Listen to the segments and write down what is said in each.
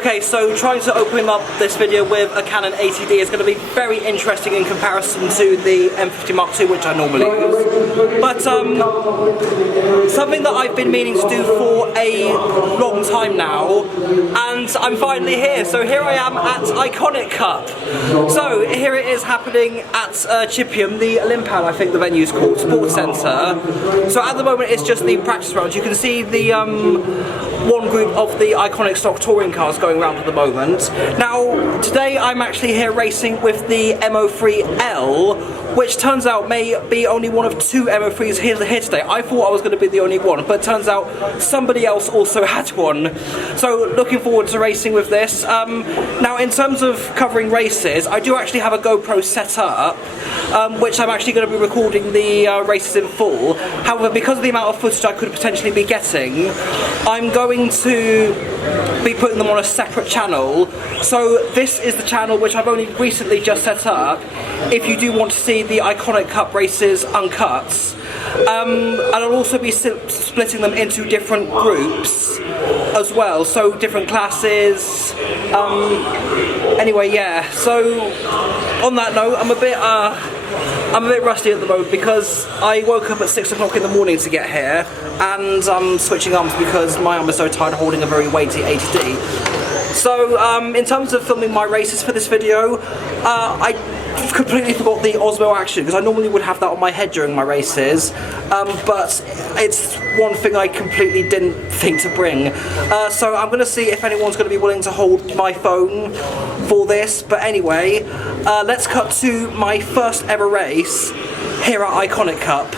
Okay, so trying to open up this video with a Canon 80D is going to be very interesting in comparison to the M50 Mark II, which I normally use. But something that I've been meaning to do for a long time now, and I'm finally here. So here I am at Iconic Cup. So here it is happening at Chipium, the Olympiad, I think the venue's called, Sports Centre. So at the moment it's just the practice round. You can see the one group of the Iconic stock touring cars going around at the moment. Now, today I'm actually here racing with the M-03L, which turns out may be only one of two M-03s here today. I thought I was going to be the only one, but it turns out somebody else also had one. So looking forward to racing with this. Now, in terms of covering races, I do actually have a GoPro set up, which I'm actually going to be recording the races in full. However, because of the amount of footage I could potentially be getting, I'm going to be putting them on a separate channel. So this is the channel which I've only recently just set up if you do want to see the Iconic Cup races uncut. And I'll also be splitting them into different groups as well, so different classes. Anyway, yeah, so on that note, I'm a bit rusty at the moment because I woke up at 6 o'clock in the morning to get here, and I'm switching arms because my arm is so tired holding a very weighty 80D. So in terms of filming my races for this video, I completely forgot the Osmo action because I normally would have that on my head during my races, but it's one thing I completely didn't think to bring. So I'm going to see if anyone's going to be willing to hold my phone for this. But anyway, let's cut to my first ever race here at Iconic Cup.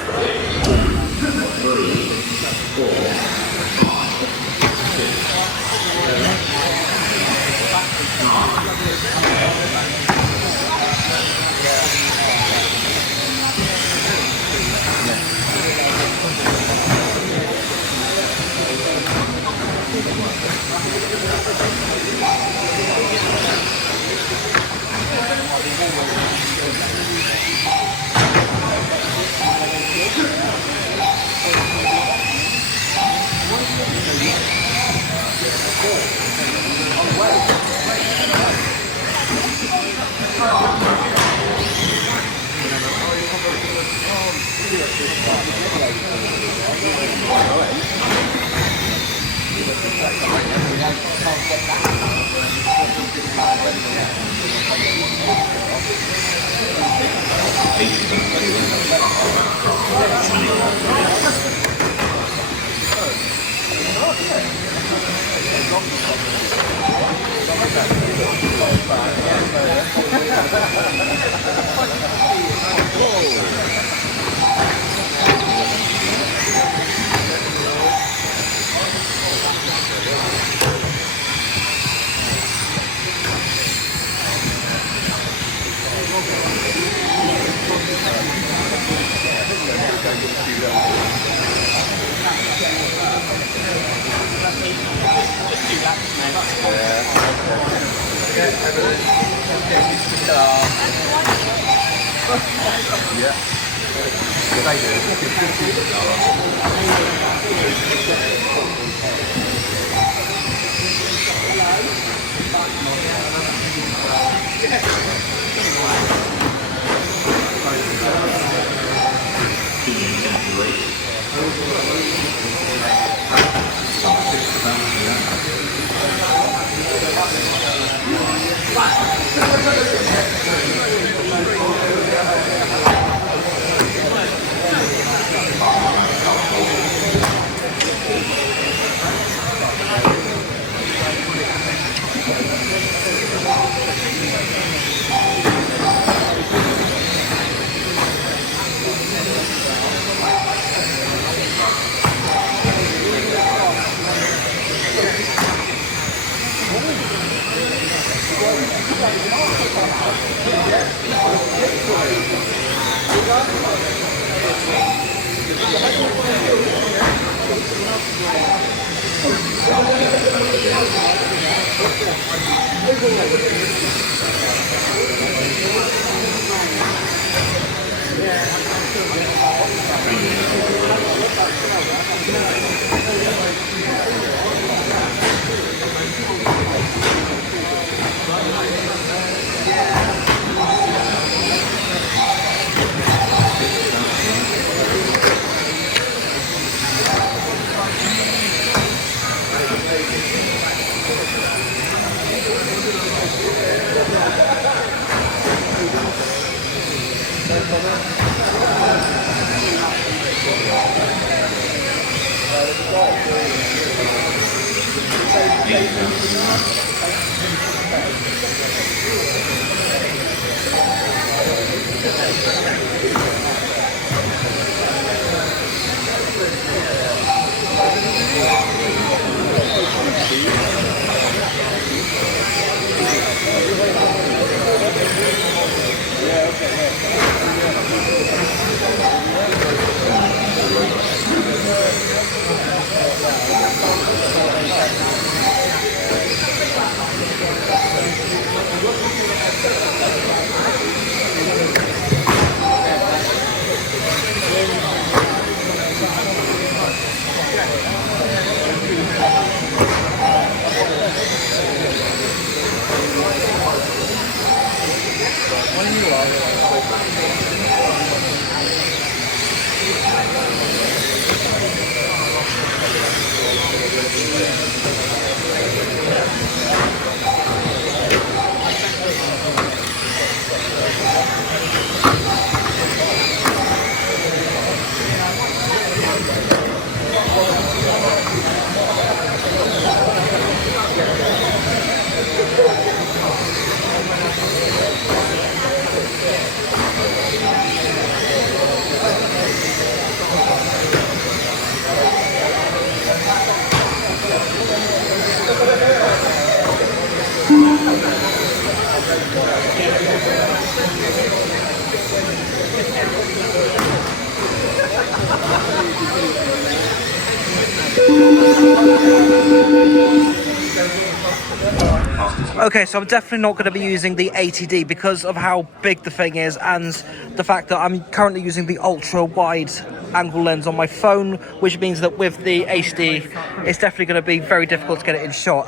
Okay, so I'm definitely not going to be using the 80D because of how big the thing is and the fact that I'm currently using the ultra wide angle lens on my phone, which means that with the HD it's definitely going to be very difficult to get it in shot.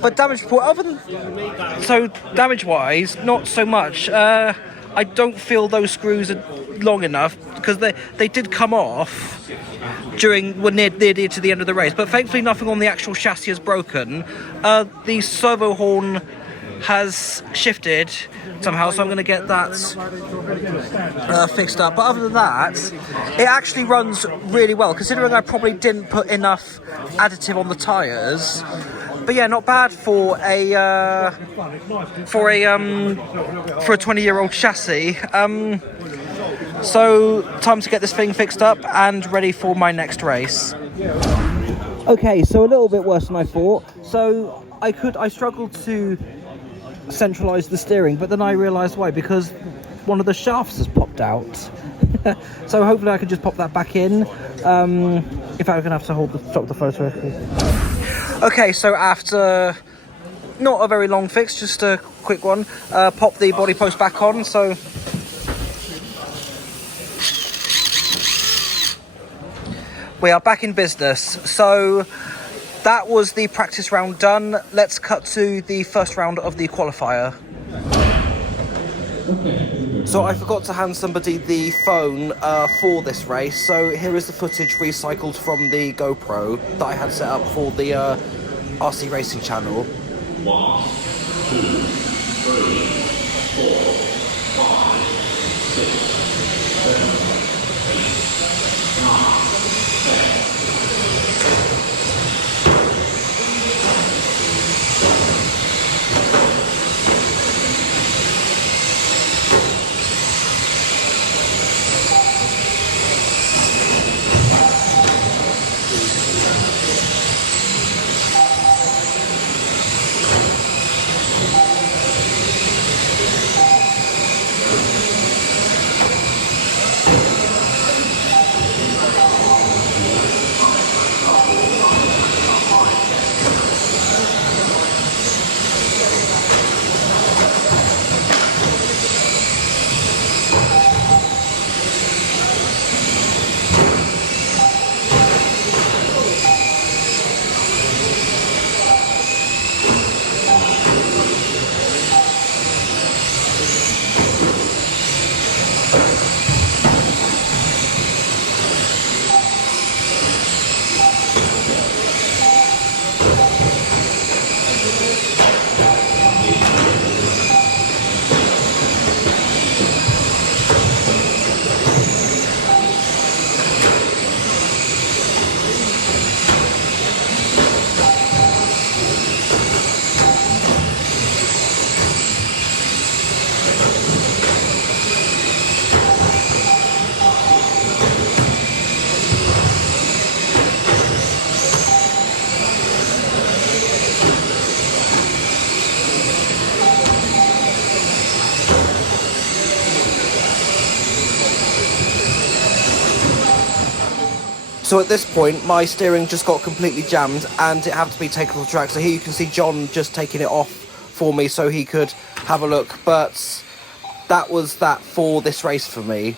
But damage report, damage wise, not so much. I don't feel those screws are long enough because they did come off near to the end of the race, but thankfully nothing on the actual chassis is broken. The servo horn has shifted somehow, so I'm going to get that fixed up. But other than that, it actually runs really well, considering I probably didn't put enough additive on the tyres. But yeah, not bad for a 20-year-old chassis. So time to get this thing fixed up and ready for my next race. Okay, so a little bit worse than I thought. So I struggled to centralise the steering, but then I realised why, because one of the shafts has popped out. So hopefully I can just pop that back in. In fact, I'm gonna have to stop the photo. Okay, so after not a very long fix, just a quick one, pop the body post back on. So we are back in business. So that was the practice round done. Let's cut to the first round of the qualifier. So I forgot to hand somebody the phone for this race, so here is the footage recycled from the GoPro that I had set up for the RC Racing channel. 1, 2, 3, 4, 5, 6, 7, 8, 9, 10. So at this point, my steering just got completely jammed and it had to be taken off the track. So here you can see John just taking it off for me so he could have a look. But that was that for this race for me.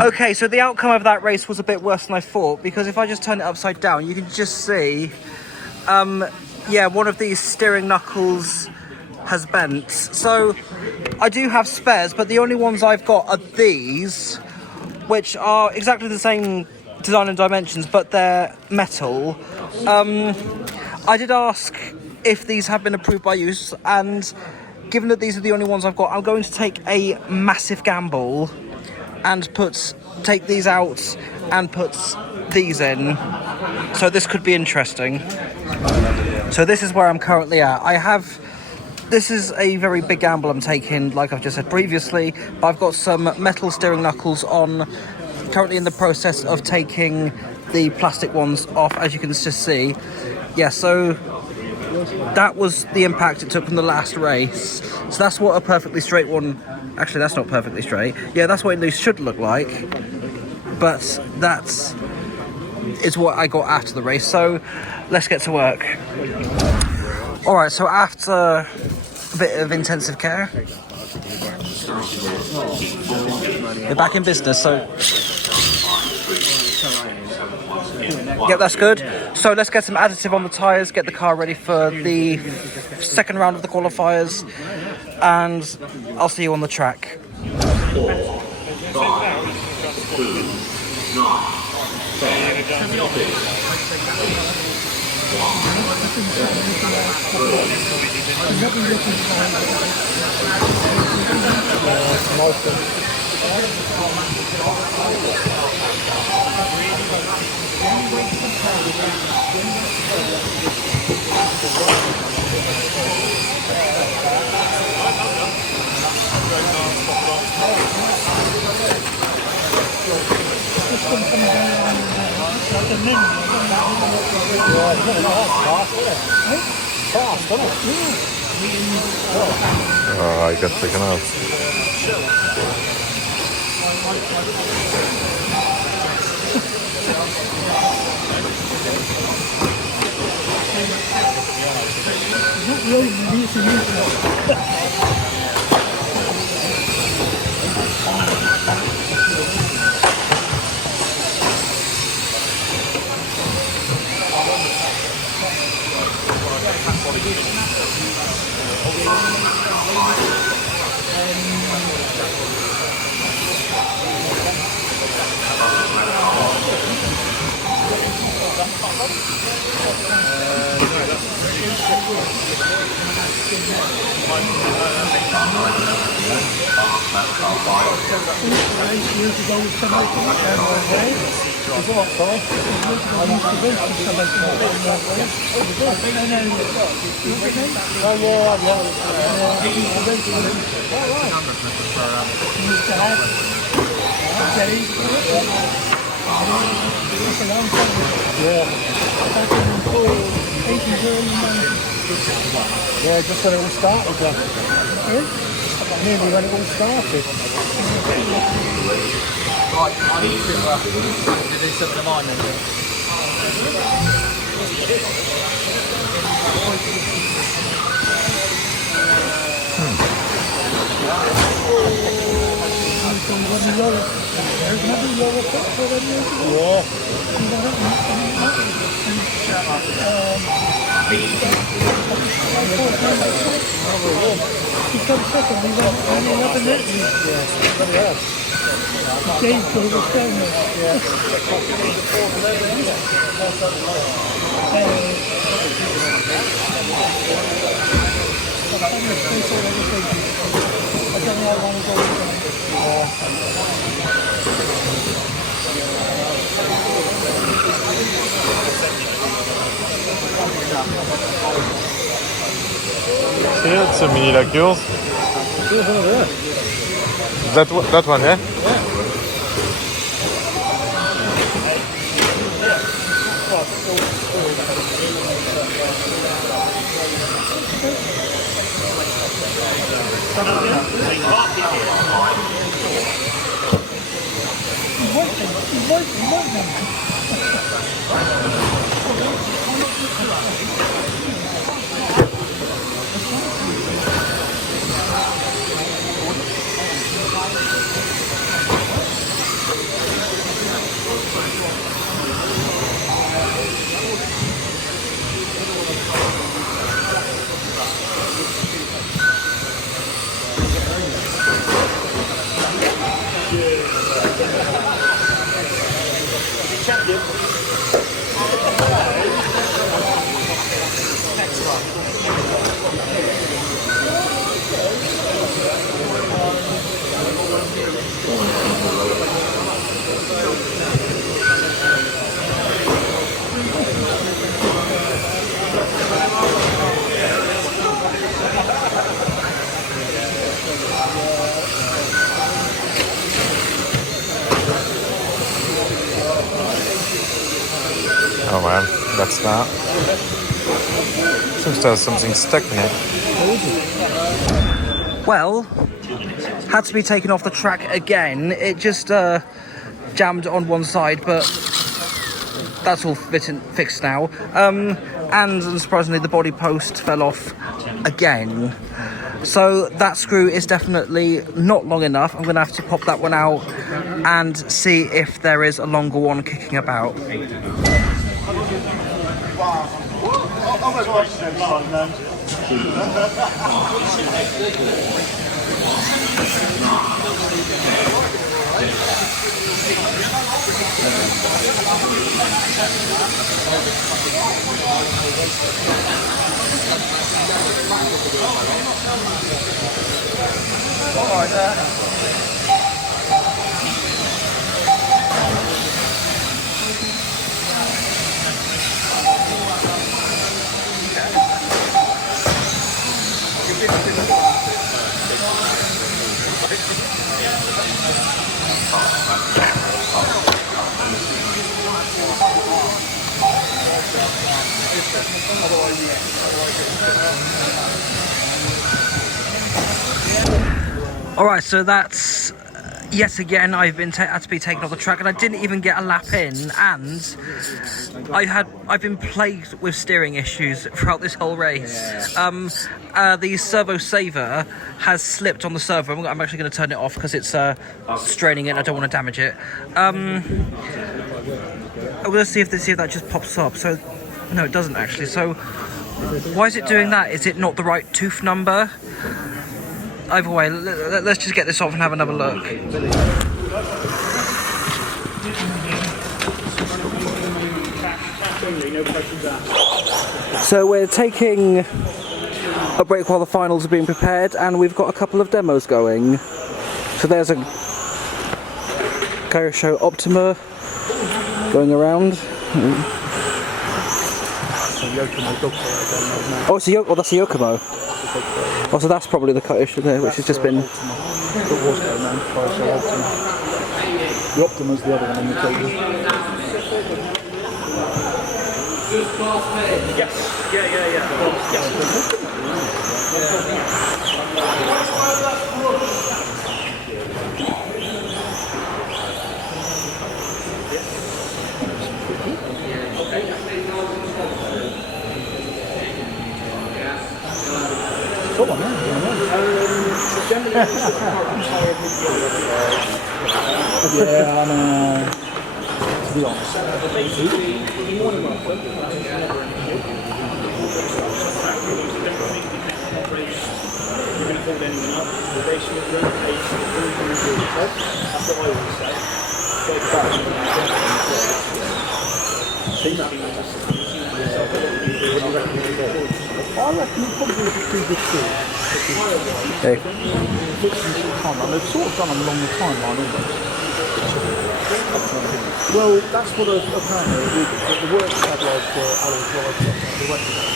Okay, so the outcome of that race was a bit worse than I thought, because if I just turn it upside down, you can just see, yeah, one of these steering knuckles has bent. So I do have spares, but the only ones I've got are these, which are exactly the same design and dimensions, but they're metal. I did ask if these have been approved by use, and given that these are the only ones I've got, I'm going to take a massive gamble and take these out and put these in. So this could be interesting. So this is where I'm currently at. This is a very big gamble I'm taking, like I've just said previously, but I've got some metal steering knuckles on, currently in the process of taking the plastic ones off, as you can just see. Yeah, so that was the impact it took from the last race. So that's what a perfectly straight one, actually that's not perfectly straight. Yeah, that's what it should look like, but that is what I got after the race. So let's get to work. Alright, so after a bit of intensive care, we're back in business, so yeah, that's good. So let's get some additive on the tyres, get the car ready for the second round of the qualifiers, and I'll see you on the track. 4, 5, 2, 9, Oh, I got taken out. Yeah, just when it all started, nearly when it all started. Right, I need to do something of mine then. He comes second, we went 11 minutes. Yeah, James was down there. I don't know how long ago See, it's a mini Lacurs. That one, yeah? Oh man, that's that. Seems to have something stuck in it. Well, had to be taken off the track again. It just jammed on one side, but that's all fixed now. And unsurprisingly, the body post fell off again. So that screw is definitely not long enough. I'm going to have to pop that one out and see if there is a longer one kicking about. Alright, so that's yet again I've been had to be taken off the track, and I didn't even get a lap in, and I've been plagued with steering issues throughout this whole race. The servo saver has slipped on the servo. I'm actually going to turn it off because it's straining it and I don't want to damage it. I'm going to see if that just pops up. So no, it doesn't actually. So why is it doing that? Is it not the right tooth number? Either way, let's just get this off and have another look. So we're taking a break while the finals are being prepared, and we've got a couple of demos going. So there's a Show Optima going around. Oh, it's a that's a Yokomo. Oh, so that's probably the cut issue there, which has just been... The Optima's the other one on the table. Yes. Come on, man. Yeah, I know. To be honest. I reckon it probably was a pretty good tool. Hey. And they've sort of done a longer timeline, haven't they? Well, that's what apparently the works had like alloy drive stuff. They went to that.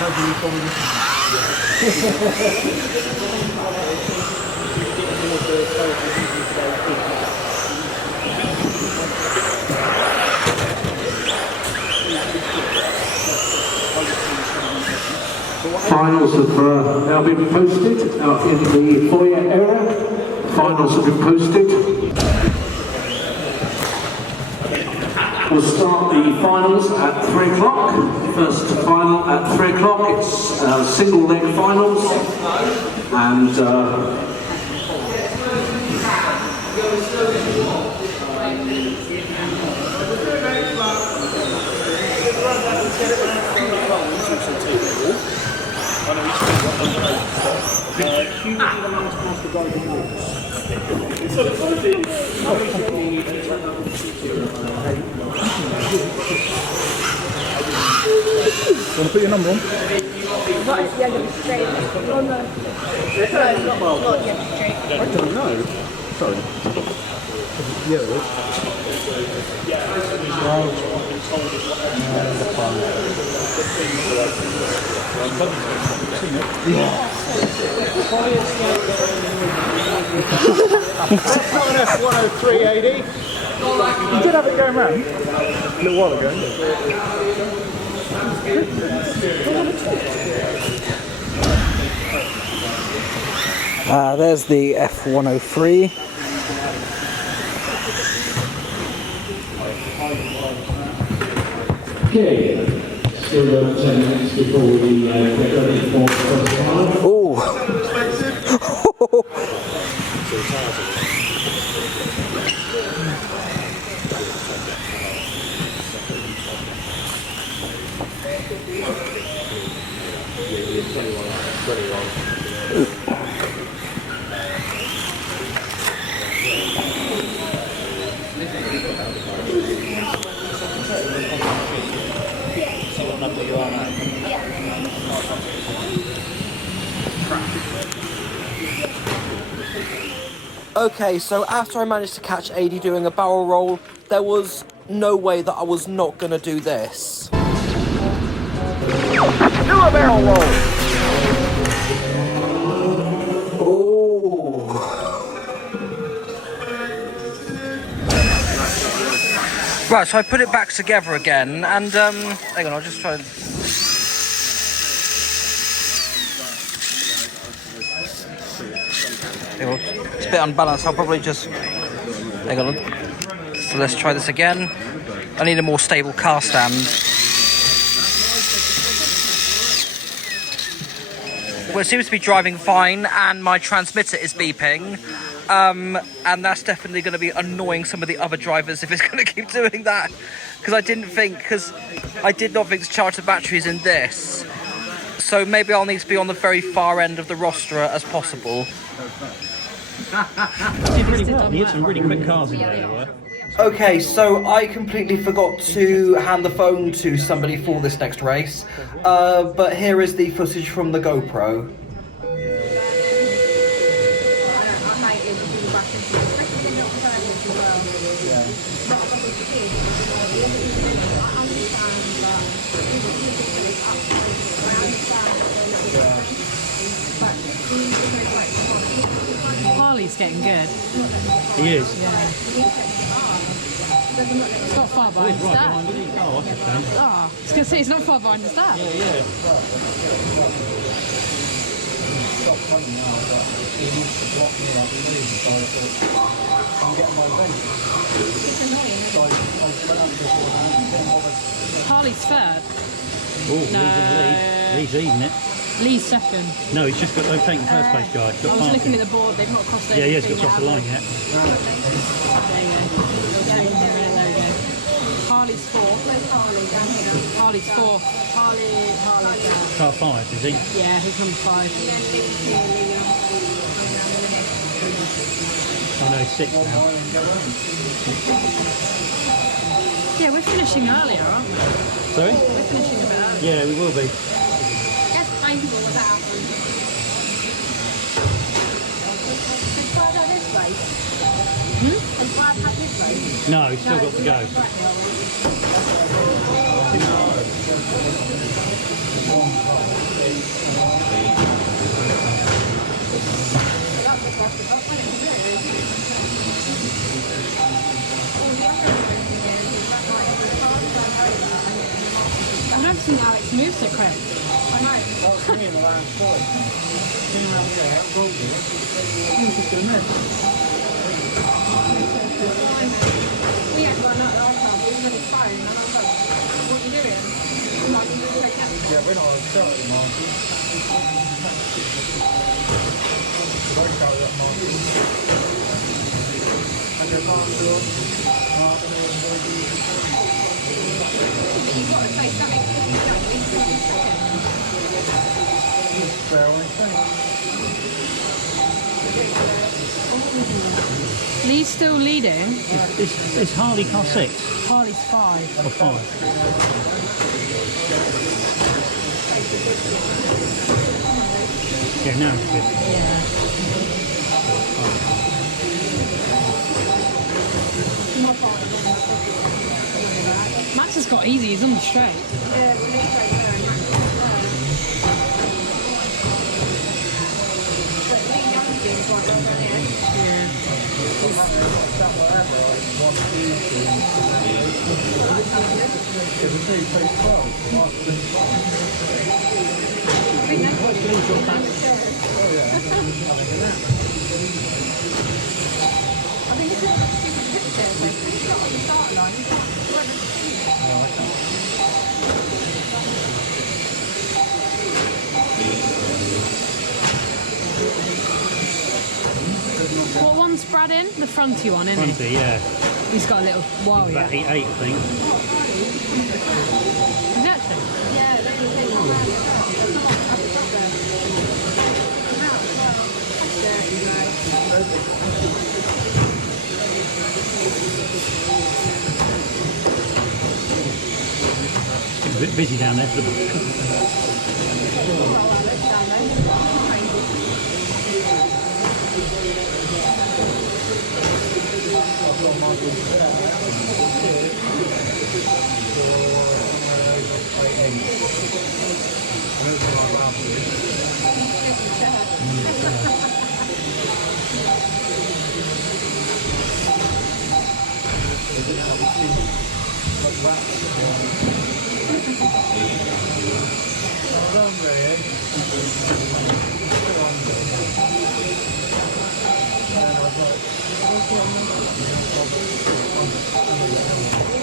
Nobody probably finals have now been posted out in the foyer area. Finals have been posted. We'll start the finals at 3 o'clock. First final at 3 o'clock. It's single leg finals. And Want to put your number on? Right at the end of the street. Oh no. No, not at the end of the street. I don't know. Sorry. Yeah, That's not an F-103, AD. You did have it going round a little while ago. There's the F-103. okay, still 10 minutes before we get ready for the first final. Oh. Okay, so after I managed to catch AD doing a barrel roll, there was no way that I was not going to do this. Do a barrel roll! Oh. Right, so I put it back together again, and hang on, I'll just try and... It's a bit unbalanced, I'll probably just... Hang on. So let's try this again. I need a more stable car stand. Well, it seems to be driving fine, and my transmitter is beeping. And that's definitely going to be annoying some of the other drivers if it's going to keep doing that. Because I did not think to charge the batteries in this. So maybe I'll need to be on the very far end of the rostra as possible. Did really well. You had some really quick cars in there. Okay, so I completely forgot to hand the phone to somebody for this next race. But here is the footage from the GoPro. Harley's getting good. He is. Yeah. It's not far behind his dad. Oh, that's a shame. Oh, I was going to say, it's not far behind his dad. Yeah. Harley's third. Oh, Lee's in the lead. Lee's leading it. Lee's second. No, he's just got overtaken the first place guy. I was looking at the board, they've not crossed over. Yeah, he has got across the line yet. There you go. There we go. Harley's fourth. Harley's fourth. Harley. Car 5, is he? Yeah, he's number 5. Oh no, he's 6 now. Yeah, we're finishing earlier, aren't we? Sorry? We're finishing a bit early. Yeah, we will be. That's painful with that happened. No, he's still got to go. I've never seen Alex move so quick. I know. was me in the last point. Came around there, rolled it. He was just doing this. We had one at our house, we had his phone, and I was like, what are you doing? I'm like, you really take it. Yeah, we're not on shot at the market. I carry that market. And your palm door. You've got to say something because you don't need to. Fair way. Lee's still leading. Is Harley car 6? Harley's 5. Or 5? Yeah, now it's good. Yeah. Max has got easy, he's on the straight. Yeah, we need to go there and Max is there. But Lee Young's doing quite well down here. I think it's a stupid picture, so he's not on the start line, he's not What one's Brad in? The fronty one, isn't Fronty, yeah. he? He's got a little while About yet. 8, I think. Is it actually? yeah, they can take one round It's a bit busy down there for the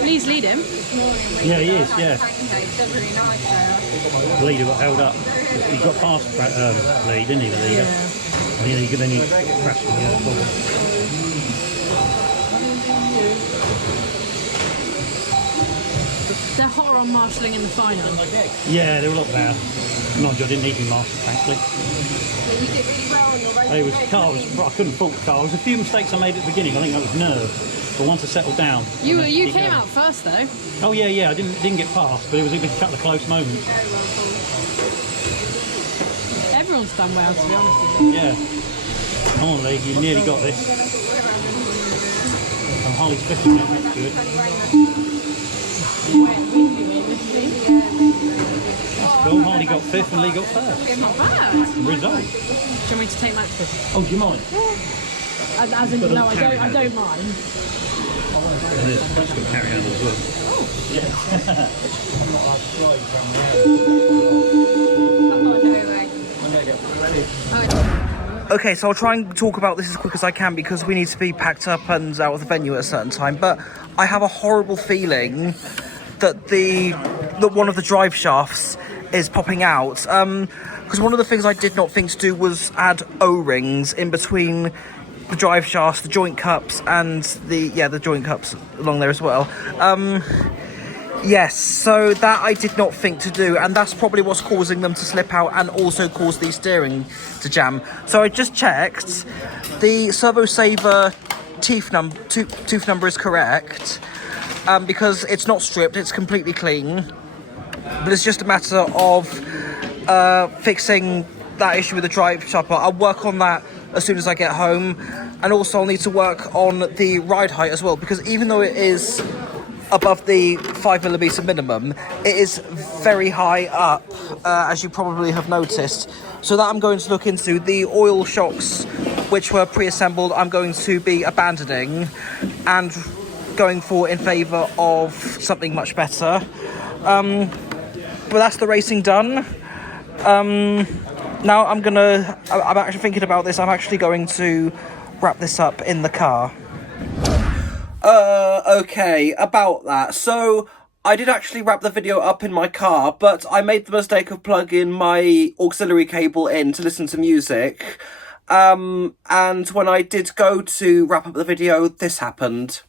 Lee's leading. Yeah, he is, yeah. They're really nice there. The leader got held up. He got past Lee, didn't he, the leader? Yeah. And then he crashed in the other corner. They're hotter on marshalling in the final. Yeah, they were a lot better. Mind you, I didn't need him master, thankfully. Yeah, you did really well on your race. It was I couldn't fault the car. There was a few mistakes I made at the beginning. I think that was nerve. But once I settled down, You and then keep came going. out first though. Oh yeah, I didn't get past, but it was a couple of close moments. Everyone's done well, to be honest with you. Yeah. Come on, Lee, you nearly got this. Oh, Harley's 50 now, that's good. That's cool. Harley got 5th and Lee got 1st. Not bad. Result. Do you want me to take Max with you? Oh, do you mind? As in, no, I don't mind. It's got carry handle as well. Okay, so I'll try and talk about this as quick as I can because we need to be packed up and out of the venue at a certain time. But I have a horrible feeling that one of the drive shafts is popping out. Because one of the things I did not think to do was add O-rings in between the drive shafts, the joint cups, and the joint cups along there as well. Yes, so that I did not think to do, and that's probably what's causing them to slip out and also cause the steering to jam. So I just checked, the Servo Saver tooth number is correct, because it's not stripped, it's completely clean, but it's just a matter of fixing that issue with the drive shaft. I'll work on that as soon as I get home, and also I'll need to work on the ride height as well, because even though it is above the 5mm minimum, it is very high up, as you probably have noticed. So that I'm going to look into. The oil shocks, which were pre-assembled, I'm going to be abandoning and going for in favour of something much better. But that's the racing done. Now I'm actually thinking about this. I'm actually going to wrap this up in the car. Okay, about that. So, I did actually wrap the video up in my car, but I made the mistake of plugging my auxiliary cable in to listen to music. And when I did go to wrap up the video, this happened.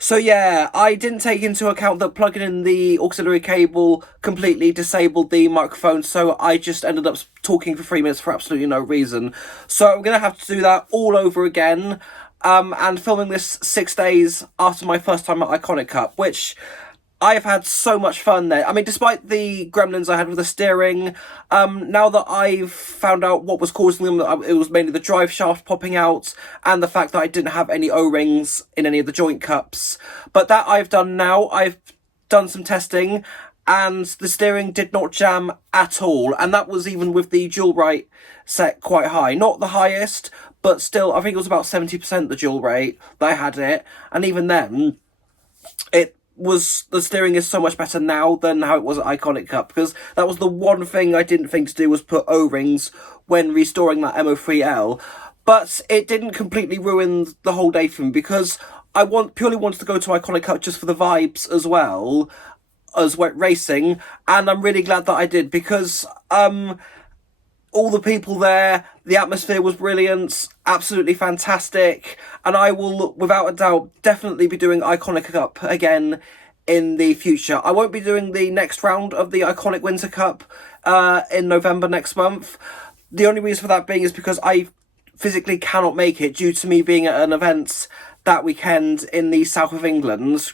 So yeah, I didn't take into account that plugging in the auxiliary cable completely disabled the microphone, so I just ended up talking for 3 minutes for absolutely no reason. So I'm going to have to do that all over again, and filming this 6 days after my first time at Iconic Cup, which I've had so much fun there. I mean, despite the gremlins I had with the steering, now that I've found out what was causing them, it was mainly the drive shaft popping out and the fact that I didn't have any O-rings in any of the joint cups. But that I've done now. I've done some testing and the steering did not jam at all. And that was even with the dual rate set quite high. Not the highest, but still, I think it was about 70% the dual rate that I had it. And even then, the steering is so much better now than how it was at Iconic Cup, because that was the one thing I didn't think to do, was put O-rings when restoring that M-03L. But it didn't completely ruin the whole day for me, because I purely wanted to go to Iconic Cup just for the vibes as well as wet racing, and I'm really glad that I did, because all the people there, the atmosphere was brilliant, absolutely fantastic, and I will, without a doubt, definitely be doing Iconic Cup again in the future. I won't be doing the next round of the Iconic Winter Cup in November next month. The only reason for that being is because I physically cannot make it due to me being at an event that weekend in the south of England,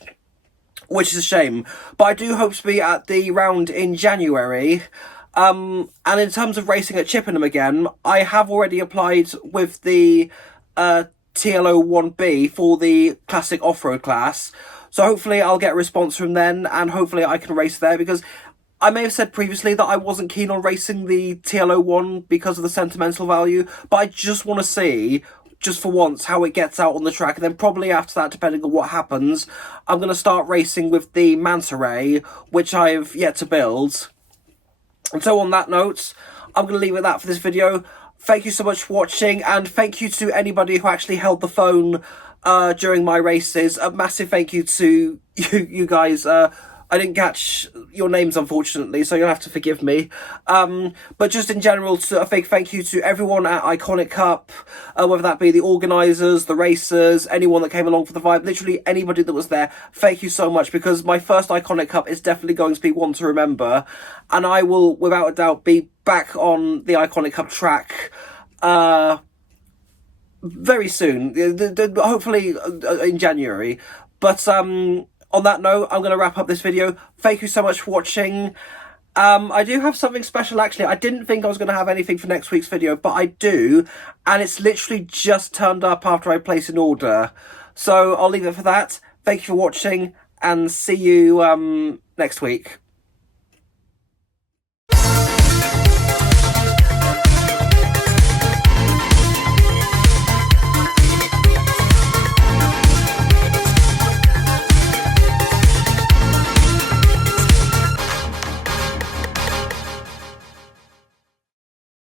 which is a shame. But I do hope to be at the round in January. And in terms of racing at Chippenham again, I have already applied with the TLO1B for the classic off-road class. So hopefully I'll get a response from then, and hopefully I can race there, because I may have said previously that I wasn't keen on racing the TLO1 because of the sentimental value, but I just want to see, just for once, how it gets out on the track. And then probably after that, depending on what happens, I'm going to start racing with the Manta Ray, which I've yet to build. And so on that note, I'm going to leave it at that for this video. Thank you so much for watching, and thank you to anybody who actually held the phone during my races. A massive thank you to you guys. I didn't catch your names, unfortunately, so you'll have to forgive me. But just in general, a big thank you to everyone at Iconic Cup, whether that be the organisers, the racers, anyone that came along for the vibe, literally anybody that was there. Thank you so much, because my first Iconic Cup is definitely going to be one to remember, and I will, without a doubt, be back on the Iconic Cup track very soon, hopefully in January. But on that note, I'm going to wrap up this video. Thank you so much for watching. I do have something special, actually. I didn't think I was going to have anything for next week's video, but I do. And it's literally just turned up after I place an order. So I'll leave it for that. Thank you for watching, and see you next week.